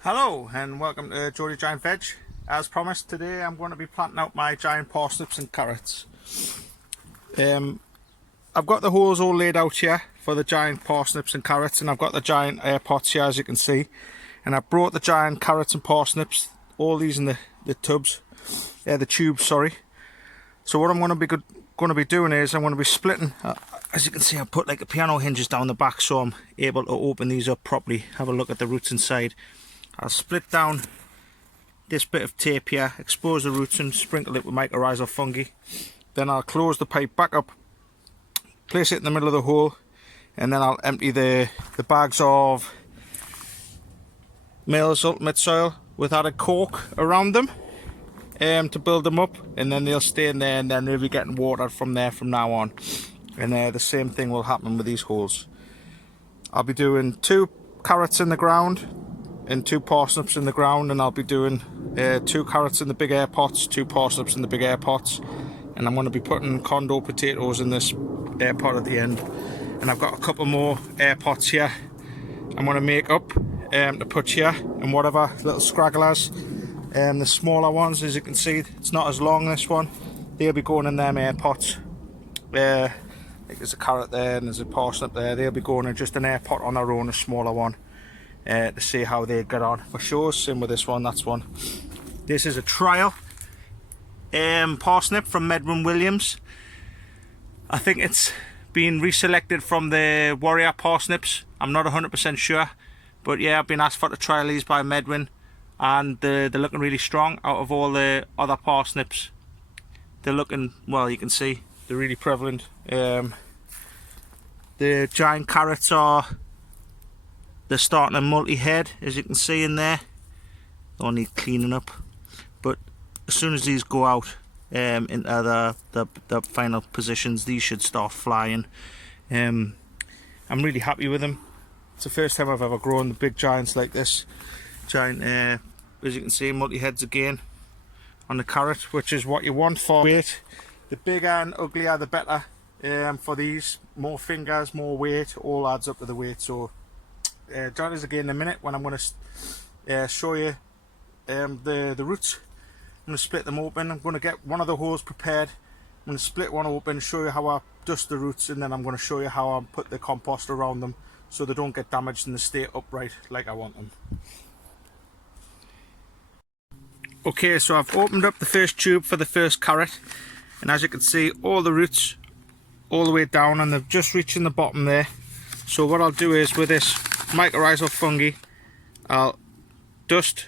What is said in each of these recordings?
Hello and welcome to Geordie Giant Veg. As promised, today I'm going to be planting out my giant parsnips and carrots. I've got the holes all laid out here for the giant parsnips and carrots, and I've got the giant pots here, as you can see. And I brought the giant carrots and parsnips, all these in the tubs, the tubes, sorry. So what I'm going to be doing is I'm going to be splitting. As you can see, I put like the piano hinges down the back so I'm able to open these up properly. Have a look at the roots inside. I'll split down this bit of tape here, expose the roots and sprinkle it with mycorrhizal fungi. Then I'll close the pipe back up, place it in the middle of the hole, and then I'll empty the bags of Mills Ultimate Soil with added cork around them to build them up, and then they'll stay in there and then they'll be getting watered from there from now on. And the same thing will happen with these holes. I'll be doing 2 carrots in the ground and 2 parsnips in the ground, and I'll be doing 2 carrots in the big air pots, 2 parsnips in the big air pots, and I'm going to be putting condor potatoes in this air pot at the end. And I've got a couple more air pots here I'm going to make up to put here, and whatever little scragglers, the smaller ones, as you can see, it's not as long, this one, they'll be going in them air pots. Like there's a carrot there and there's a parsnip there, they'll be going in just an air pot on their own, a smaller one. To see how they get on for sure. Same with this one, that's one. This is a trial parsnip from Medwin Williams. I think it's been reselected from the Warrior parsnips. I'm not 100% sure, but yeah, I've been asked for to trial these by Medwin, and they're looking really strong out of all the other parsnips. They're looking, well, you can see they're really prevalent. The giant carrots they're starting a multi-head, as you can see in there. They'll need cleaning up, but as soon as these go out into the final positions, these should start flying. I'm really happy with them. It's the first time I've ever grown the big giants like this. Giant, as you can see, multi-heads again on the carrot, which is what you want for weight. The bigger and uglier the better for these. More fingers, more weight, all adds up to the weight. So join us again in a minute when I'm going to show you the roots. I'm going to split them open. I'm going to get one of the holes prepared. I'm going to split one open, show you how I dust the roots, and then I'm going to show you how I put the compost around them so they don't get damaged and they stay upright like I want them. Okay, so I've opened up the first tube for the first carrot, and as you can see, all the roots all the way down, and they're just reaching the bottom there. So what I'll do is, with this mycorrhizal fungi, I'll dust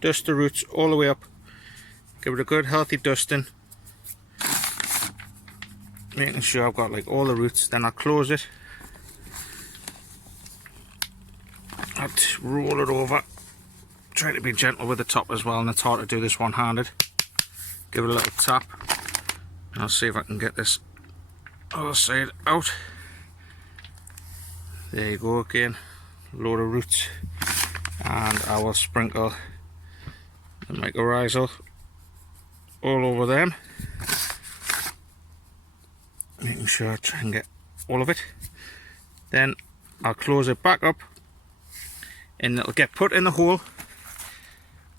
the roots all the way up, give it a good healthy dusting, making sure I've got like all the roots. Then I'll close it, I'll roll it over, try to be gentle with the top as well, and it's hard to do this one-handed. Give it a little tap, and I'll see if I can get this other side out. There you go again, load of roots, and I will sprinkle the mycorrhizal all over them, making sure I try and get all of it. Then I'll close it back up, and it'll get put in the hole,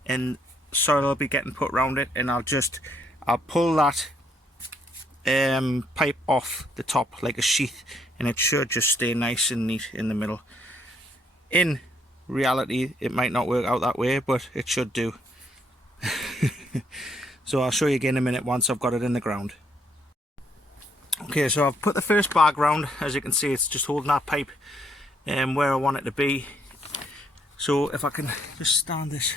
and soil will be getting put around it, and I'll pull that pipe off the top like a sheath, and it should just stay nice and neat in the middle. In reality, it might not work out that way, but it should do. So I'll show you again in a minute once I've got it in the ground. Okay, so I've put the first bag round. As you can see, it's just holding that pipe where I want it to be. So if I can just stand this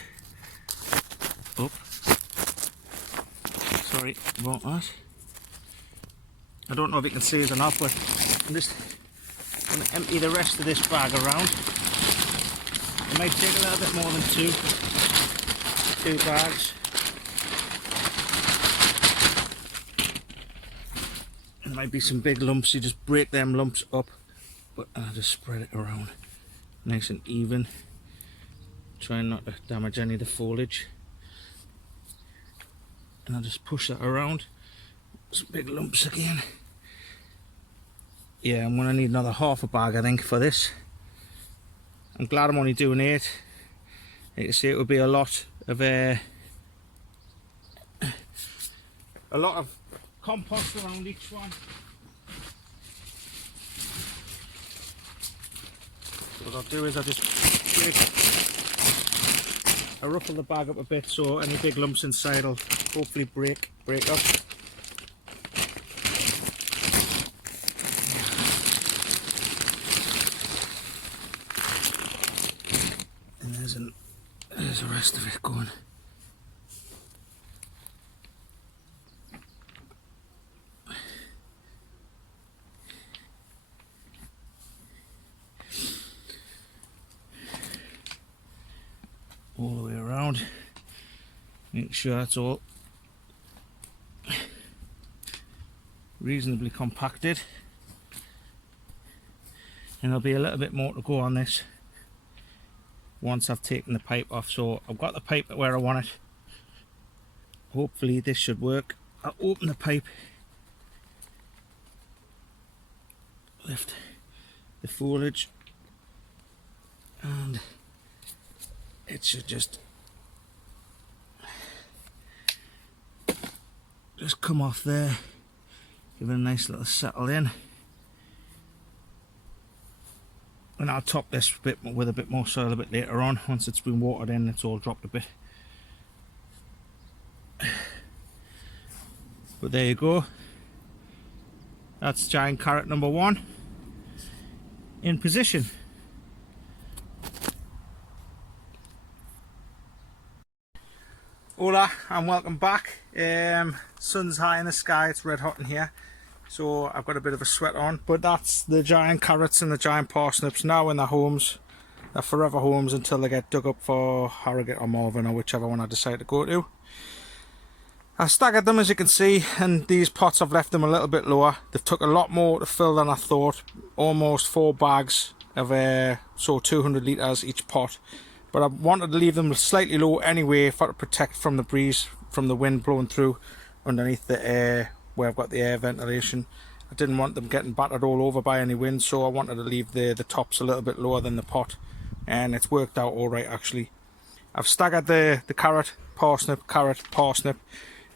up. Sorry about that. I don't know if you can see it or not, but I'm just going to empty the rest of this bag around. It might take a little bit more than two bags. There might be some big lumps, you just break them lumps up, but I'll just spread it around nice and even, trying not to damage any of the foliage. And I'll just push that around. Some big lumps again. Yeah, I'm going to need another half a bag I think for this. I'm glad I'm only doing 8. Like I say, it would be a lot of compost around each one. What I'll do is I ruffle the bag up a bit so any big lumps inside will hopefully break up. And there's the rest of it going. All the way around. Make sure that's all reasonably compacted. And there'll be a little bit more to go on this once I've taken the pipe off. So I've got the pipe where I want it. Hopefully this should work. I'll open the pipe, lift the foliage, and it should just come off there. Give it a nice little settle in. And I'll top this bit with a bit more soil a bit later on, once it's been watered in, it's all dropped a bit. But there you go. That's giant carrot number 1 in position. Hola and welcome back. Sun's high in the sky, it's red hot in here, so I've got a bit of a sweat on, but that's the giant carrots and the giant parsnips now in their homes. They're forever homes until they get dug up for Harrogate or Malvern or whichever one I decide to go to. I've staggered them, as you can see, and these pots I've left them a little bit lower. They've took a lot more to fill than I thought, almost 4 bags of so 200 litres each pot. But I wanted to leave them slightly low anyway to protect from the breeze, from the wind blowing through underneath the air where I've got the air ventilation. I didn't want them getting battered all over by any wind, so I wanted to leave the tops a little bit lower than the pot, and it's worked out all right actually. I've staggered the carrot, parsnip,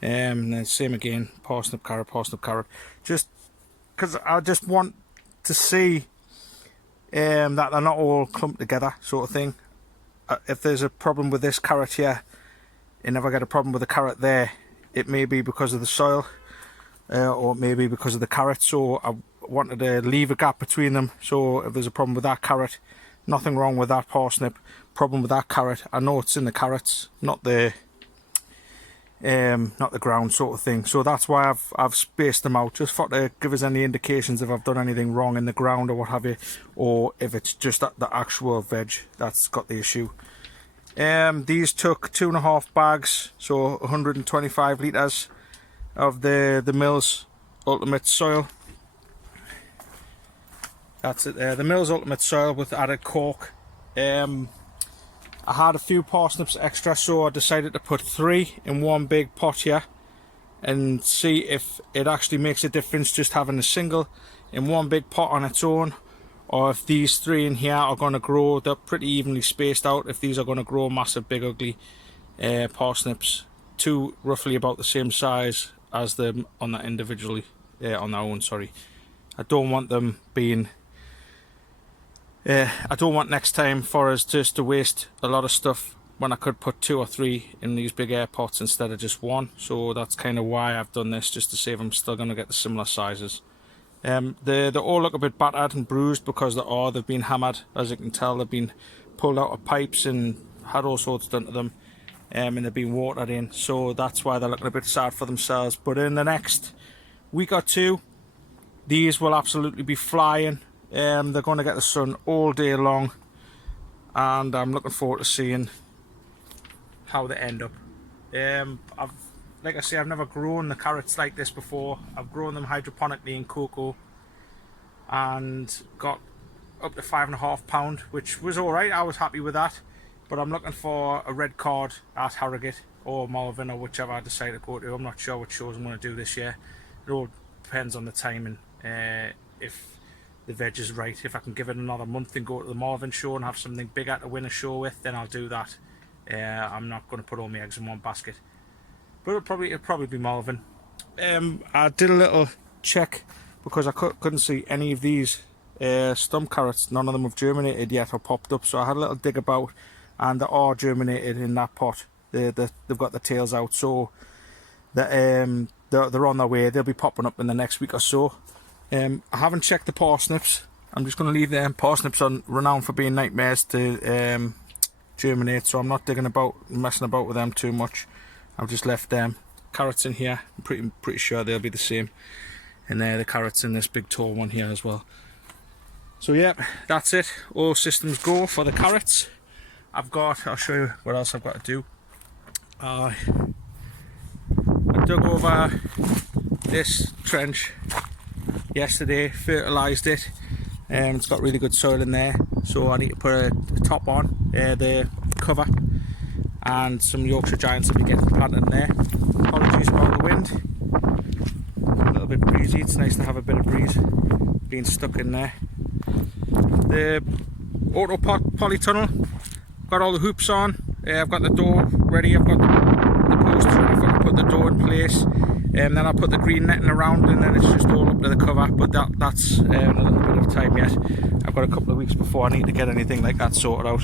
and then same again, parsnip, carrot, just because I just want to see that they're not all clumped together, sort of thing. If there's a problem with this carrot here and if I get a problem with the carrot there, it may be because of the soil or maybe because of the carrot, so I wanted to leave a gap between them. So if there's a problem with that carrot, nothing wrong with that parsnip, problem with that carrot, I know it's in the carrots, not the ground, sort of thing. So that's why I've spaced them out, just for to give us any indications if I've done anything wrong in the ground or what have you, or if it's just the actual veg that's got the issue. These took 2.5 bags, so 125 litres of the Mills Ultimate Soil. That's it there, the Mills Ultimate Soil with added cork. I had a few parsnips extra, so I decided to put 3 in one big pot here and see if it actually makes a difference just having a single in one big pot on its own, or if these 3 in here are going to grow. They're pretty evenly spaced out. If these are going to grow massive big ugly parsnips, 2 roughly about the same size as them on that individually, on their own, sorry. I don't want them being I don't want next time for us just to waste a lot of stuff when I could put 2 or 3 in these big air pots instead of just 1. So that's kind of why I've done this, just to see if I'm still going to get the similar sizes. They all look a bit battered and bruised because they've been hammered. As you can tell, they've been pulled out of pipes and had all sorts done to them, and they've been watered in, so that's why they're looking a bit sad for themselves. But in the next week or 2, these will absolutely be flying. They're going to get the sun all day long, and I'm looking forward to seeing how they end up. Like I say, I've never grown the carrots like this before. I've grown them hydroponically in cocoa and got up to £5.5, which was alright. I was happy with that, but I'm looking for a red card at Harrogate or Malvern or whichever I decide to go to. I'm not sure what shows I'm going to do this year. It all depends on the timing. If the veg is right, if I can give it another month and go to the Malvern show and have something bigger to win a show with, then I'll do that. I'm not going to put all my eggs in one basket, but it'll probably be Malvern. I did a little check because I couldn't see any of these stump carrots. None of them have germinated yet or popped up, so I had a little dig about, and they are germinated in that pot. They've got the tails out, so they're on their way. They'll be popping up in the next week or so. I haven't checked the parsnips. I'm just going to leave them. Parsnips are renowned for being nightmares to germinate, so I'm not messing about with them too much. I've just left them. Carrots in here, I'm pretty sure they'll be the same. And the carrots in this big tall one here as well. So yeah, that's it. All systems go for the carrots. I'll show you what else I've got to do. I dug over this trench yesterday, fertilised it. It's got really good soil in there, so I need to put a top on, the cover, and some Yorkshire Giants will be getting planted in there. Apologies about the wind, a little bit breezy. It's nice to have a bit of breeze being stuck in there. The auto polytunnel, got all the hoops on. I've got the door ready, I've got the posts ready. I've got to put the door in place, and then I'll put the green netting around, and then it's just all up to the cover. But that's a little bit of time yet. I've got a couple of weeks before I need to get anything like that sorted out.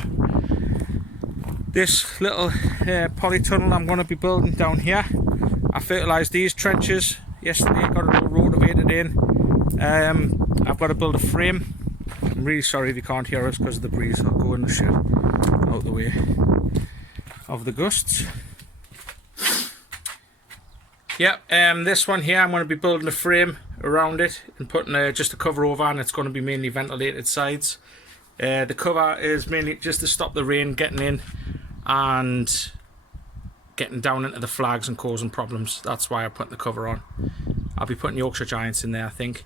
This little polytunnel I'm going to be building down here. I fertilised these trenches yesterday, got it all rotavated in. I've got to build a frame. I'm really sorry if you can't hear us because of the breeze. I'll go in the shed out the way of the gusts. Yeah, this one here, I'm going to be building a frame around it and putting just a cover over, and it's going to be mainly ventilated sides. The cover is mainly just to stop the rain getting in and getting down into the flags and causing problems. That's why I put the cover on. I'll be putting Yorkshire Giants in there, I think.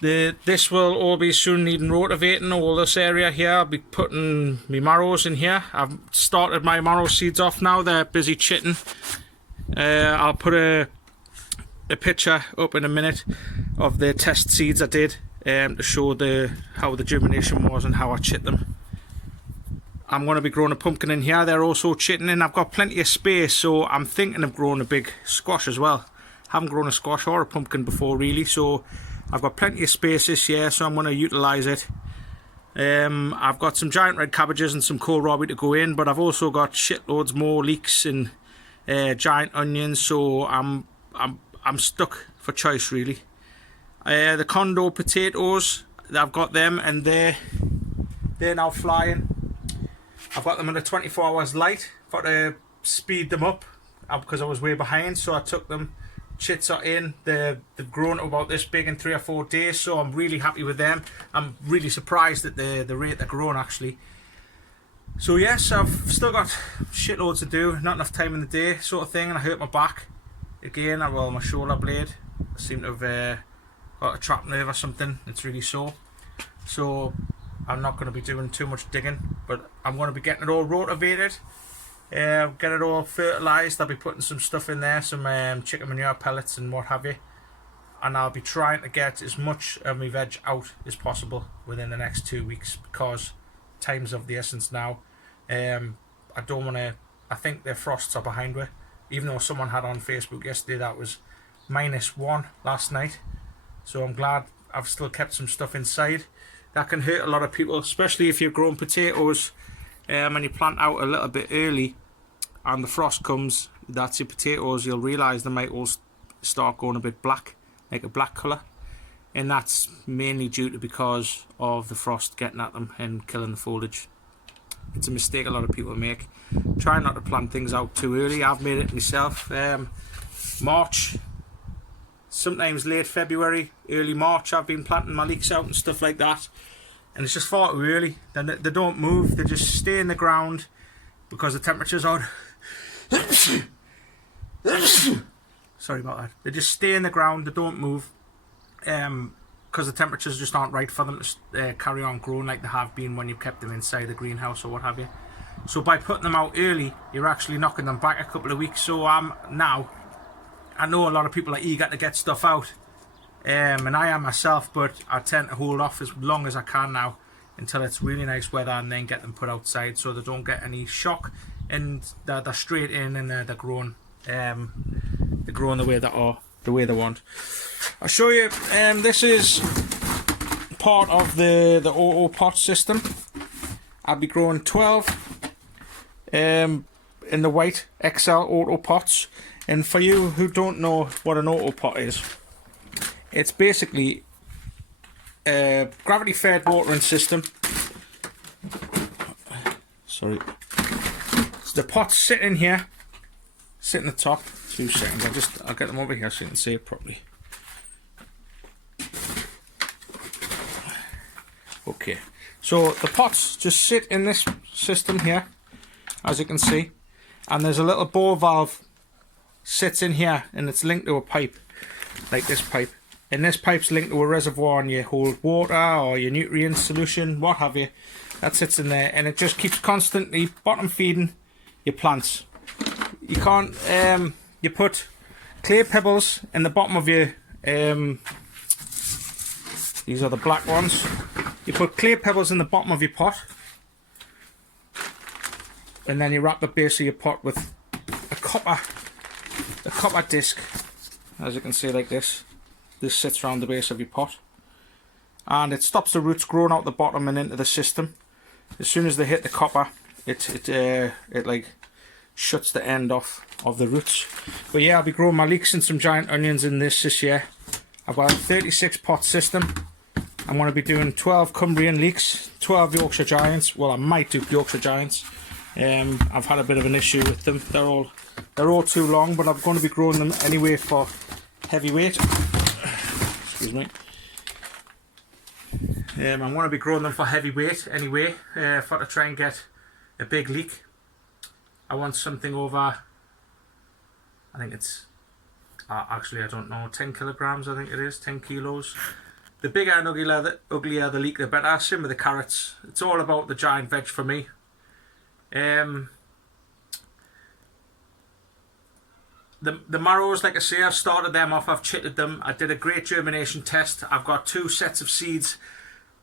This will all be soon needing rotavating, all this area here. I'll be putting my marrows in here. I've started my marrow seeds off now. They're busy chitting. I'll put a picture up in a minute of the test seeds I did to show how the germination was and how I chit them. I'm going to be growing a pumpkin in here. They're also chitting, and I've got plenty of space, so I'm thinking of growing a big squash as well. Haven't grown a squash or a pumpkin before really, so I've got plenty of space this year, so I'm going to utilise it. I've got some giant red cabbages and some kohlrabi to go in, but I've also got shitloads more leeks and giant onions, so I'm stuck for choice really. The condo potatoes, I've got them, and they're now flying. I've got them in a 24 hours light. Got to speed them up because I was way behind, so I took them. Chits are in. They've grown to about this big in 3 or 4 days, so I'm really happy with them. I'm really surprised at the rate they're growing actually. So yes, I've still got shitloads to do, not enough time in the day sort of thing, and I hurt my back again. Well, my shoulder blade, I seem to have got a trapped nerve or something. It's really sore, so I'm not going to be doing too much digging, but I'm going to be getting it all rotavated, get it all fertilised. I'll be putting some stuff in there, some chicken manure pellets and what have you, and I'll be trying to get as much of my veg out as possible within the next 2 weeks, because time's of the essence now. I don't want to. I think the frosts are behind me, even though someone had on Facebook yesterday that was -1 last night, so I'm glad I've still kept some stuff inside. That can hurt a lot of people, especially if you're growing potatoes and you plant out a little bit early and the frost comes. That's your potatoes. You'll realise they might all start going a bit black, like a black colour, and that's mainly due to because of the frost getting at them and killing the foliage. It's a mistake a lot of people make. Try not to plant things out too early. I've made it myself. March, sometimes late February, early March, I've been planting my leeks out and stuff like that, and it's just far too early. They don't move, they just stay in the ground because the temperature's on. Sorry about that. They just stay in the ground, they don't move, because the temperatures just aren't right for them to carry on growing like they have been when you've kept them inside the greenhouse or what have you. So by putting them out early, you're actually knocking them back a couple of weeks. So I know a lot of people are eager to get stuff out, and I am myself, but I tend to hold off as long as I can now, until it's really nice weather, and then get them put outside so they don't get any shock, and they're straight in, and they're growing the way they want. I'll show you. This is part of the auto pot system. I'll be growing 12 in the white XL auto pots. And for you who don't know what an auto pot is, it's basically a gravity fed watering system. Sorry. So the pots sit in here, sit in the top. 2 seconds. I'll get them over here so you can see it properly. Okay. So the pots just sit in this system here, as you can see, and there's a little bore valve sits in here, and it's linked to a pipe, like this pipe. And this pipe's linked to a reservoir, and you hold water or your nutrient solution, what have you, that sits in there, and it just keeps constantly bottom feeding your plants. You can't, you put clay pebbles in the bottom of your, these are the black ones. You put clay pebbles in the bottom of your pot, and then you wrap the base of your pot with a copper disc, as you can see, like this. This sits around the base of your pot, and it stops the roots growing out the bottom and into the system. As soon as they hit the copper, it like shuts the end off of the roots. But yeah, I'll be growing my leeks and some giant onions in this year. I've got a 36 pot system. I'm going to be doing 12 Cumbrian leeks, 12 Yorkshire Giants. Well, I might do Yorkshire Giants. I've had a bit of an issue with them. They're all too long, but I'm going to be growing them anyway for heavyweight. Excuse me. I'm going to be growing them for heavyweight anyway, to try and get a big leek. I want something over, I think it's, actually I don't know, 10 kilograms I think it is, 10 kilos. The bigger and uglier the leek, the better. Same with the carrots. It's all about the giant veg for me. The marrows, like I say, I've started them off, I've chitted them. I did a great germination test. I've got 2 sets of seeds.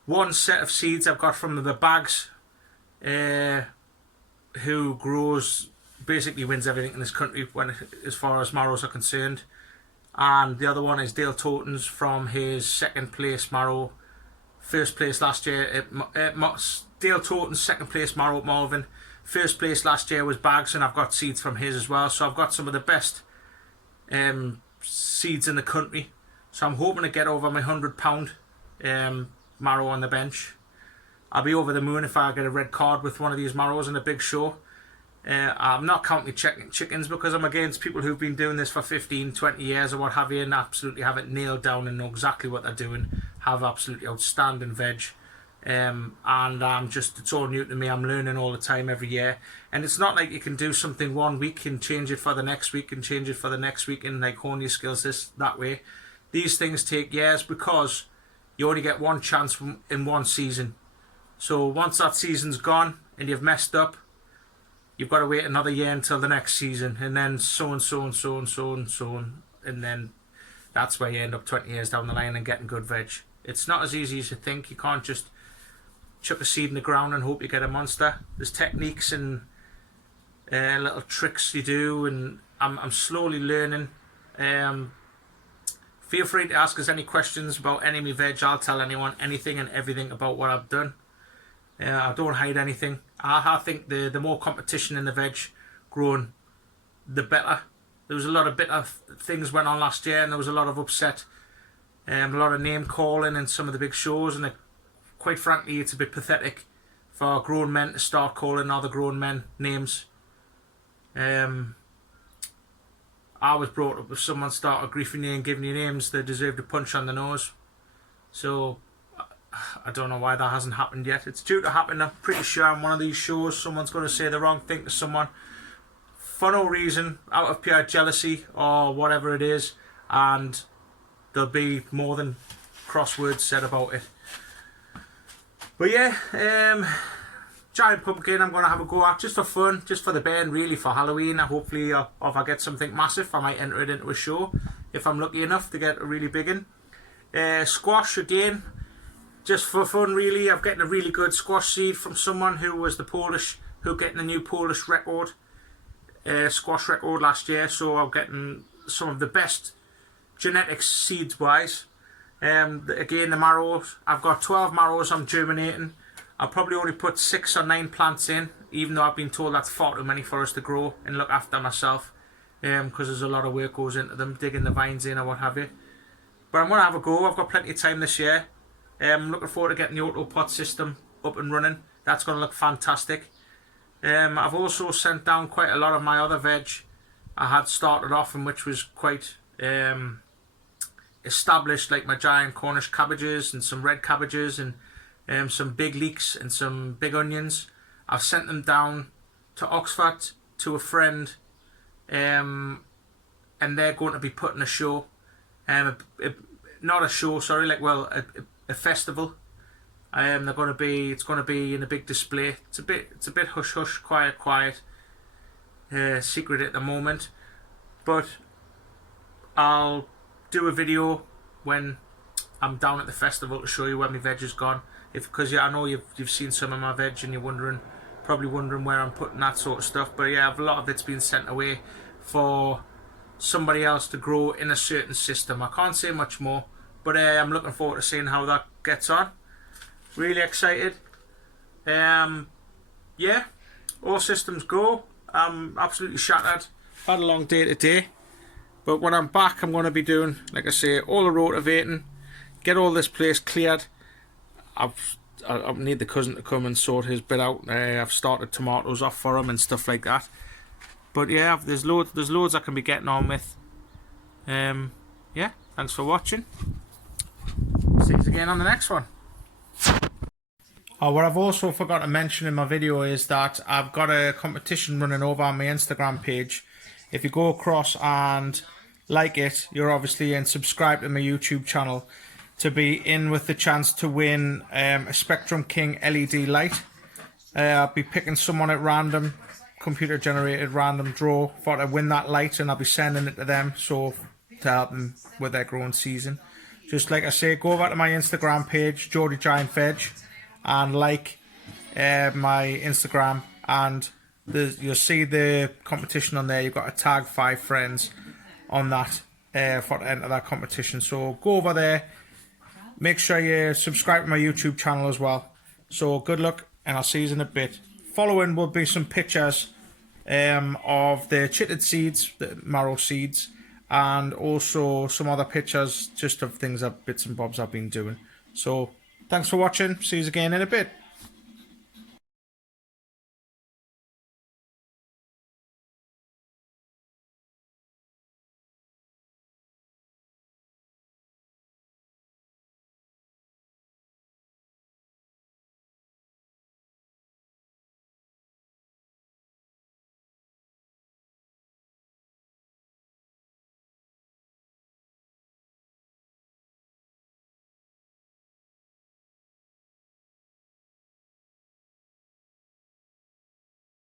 One set of seeds I've got from the bags, who grows, basically wins everything in this country as far as marrows are concerned. And the other one is Dale Toten's from his 2nd place marrow, 1st place last year. Dale Toten's 2nd place marrow at Malvern. 1st place last year was Bags, and I've got seeds from his as well. So I've got some of the best seeds in the country. So I'm hoping to get over my £100 marrow on the bench. I'll be over the moon if I get a red card with one of these marrows in a big show. I'm not counting chickens, because I'm against people who've been doing this for 15, 20 years or what have you, and absolutely have it nailed down and know exactly what they're doing, have absolutely outstanding veg. And it's all new to me. I'm learning all the time, every year. And it's not like you can do something one week and change it for the next week and change it for the next week and like hone your skills that way. These things take years, because you only get one chance in one season. So once that season's gone and you've messed up, you've got to wait another year until the next season, and then so on. And then that's where you end up 20 years down the line and getting good veg. It's not as easy as you think. You can't just chuck a seed in the ground and hope you get a monster. There's techniques and little tricks you do, and I'm slowly learning. Feel free to ask us any questions about any of my veg. I'll tell anyone anything and everything about what I've done. I don't hide anything. I think the more competition in the veg growing, the better. There was a lot of bitter things went on last year, and there was a lot of upset, a lot of name calling in some of the big shows, and quite frankly, it's a bit pathetic for grown men to start calling other grown men names. I was brought up, if someone started griefing you and giving you names, they deserved a punch on the nose. So I don't know why that hasn't happened yet. It's due to happen. I'm pretty sure on one of these shows someone's going to say the wrong thing to someone for no reason, out of pure jealousy or whatever it is, and there'll be more than cross words said about it. But yeah, giant pumpkin I'm going to have a go at, just for fun, just for the band, really, for Halloween. Hopefully, if I get something massive, I might enter it into a show if I'm lucky enough to get a really big one. Squash, again, just for fun really. I'm getting a really good squash seed from someone who was getting a new Polish record, squash record last year. So I'm getting some of the best genetics seeds wise. Again, the marrows, I've got 12 marrows I'm germinating. I'll probably only put 6 or 9 plants in, even though I've been told that's far too many for us to grow and look after myself, because there's a lot of work goes into them, digging the vines in or what have you. But I'm going to have a go. I've got plenty of time this year. I'm looking forward to getting the auto pot system up and running. That's going to look fantastic. I've also sent down quite a lot of my other veg I had started off, and which was quite established, like my giant Cornish cabbages and some red cabbages and some big leeks and some big onions. I've sent them down to Oxford to a friend, and they're going to be putting a show, not a show, sorry, like, well, a festival. It's going to be in a big display. It's a bit hush hush, quiet, secret at the moment, but I'll do a video when I'm down at the festival to show you where my veg has gone. Because I know you've seen some of my veg and you're probably wondering where I'm putting that sort of stuff. But yeah, a lot of it's been sent away for somebody else to grow in a certain system. I can't say much more, but I'm looking forward to seeing how that gets on. Really excited. Yeah, all systems go. I'm absolutely shattered. Had a long day today, but when I'm back, I'm going to be doing, like I say, all the rotavating, get all this place cleared. I need the cousin to come and sort his bit out. I've started tomatoes off for him and stuff like that. But yeah, there's loads I can be getting on with. Yeah, thanks for watching. See you again on the next one. Oh, what I've also forgot to mention in my video is that I've got a competition running over on my Instagram page. If you go across and like it, you're obviously and subscribe to my YouTube channel to be in with the chance to win a Spectrum King LED light. I'll be picking someone at random, computer generated random draw for to win that light, and I'll be sending it to them so to help them with their growing season. Just like I say, go over to my Instagram page, Geordie Giant Veg, and like my Instagram, and you'll see the competition on there. You've got to tag 5 friends on that for to enter that competition. So go over there. Make sure you subscribe to my YouTube channel as well. So good luck, and I'll see you in a bit. Following will be some pictures of the chitted seeds, the marrow seeds, and also some other pictures just of things, bits and bobs I've been doing. So thanks for watching. See you again in a bit.